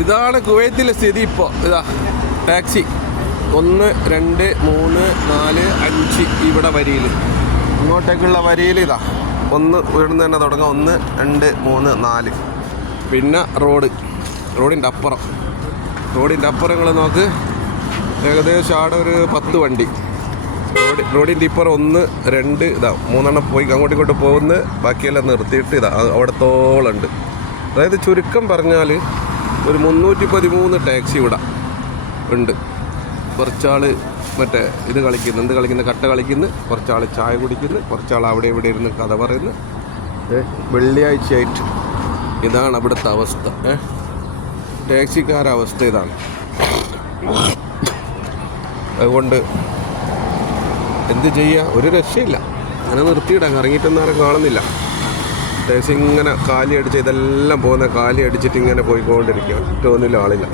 ഇതാണ് കുവൈത്തിലെ സ്ഥിതി ഇപ്പോൾ. ഇതാ ടാക്സി 1 2 3 4 5 ഇവിടെ വരിയിൽ, ഇങ്ങോട്ടേക്കുള്ള വരിയിൽ ഇതാ 1 ഇവിടുന്ന് തന്നെ തുടങ്ങാം. 1 2 3 4. പിന്നെ റോഡിൻ്റെ അപ്പുറം നിങ്ങൾ നോക്ക്, ഏകദേശം ആടെ ഒരു 10 വണ്ടി. റോഡിൻ്റെ ഇപ്പുറം 1 2 ഇതാ 3 പോയി അങ്ങോട്ട് പോകുന്നു, ബാക്കിയെല്ലാം നിർത്തിയിട്ട് ഇതാ അവിടത്തോളുണ്ട്. അതായത് ചുരുക്കം പറഞ്ഞാൽ ഒരു 313 ടാക്സി ഇവിടെ ഉണ്ട്. കുറച്ചാൾ മറ്റേ കളിക്കുന്ന കട്ട കളിക്കുന്നു, കുറച്ചാൾ ചായ കുടിക്കുന്നു, കുറച്ചാൾ അവിടെ ഇവിടെ ഇരുന്ന് കഥ പറയുന്നു. വെള്ളിയാഴ്ചയായിട്ട് ഇതാണ് അവിടുത്തെ അവസ്ഥ. ടാക്സിക്കാരുടെ അവസ്ഥ ഇതാണ്. അതുകൊണ്ട് എന്ത് ചെയ്യുക, ഒരു രക്ഷയില്ല. അങ്ങനെ നിർത്തിയിടാം, ഇറങ്ങിയിട്ടൊന്നും ആരും കാണുന്നില്ല. ടാക്സി ഇങ്ങനെ കാലി അടിച്ച് ഇതെല്ലാം പോകുന്ന കാലി അടിച്ചിട്ട് ഇങ്ങനെ പോയിക്കൊണ്ടിരിക്കുക. ഒറ്റ ഒന്നുമില്ല, ആളില്ല.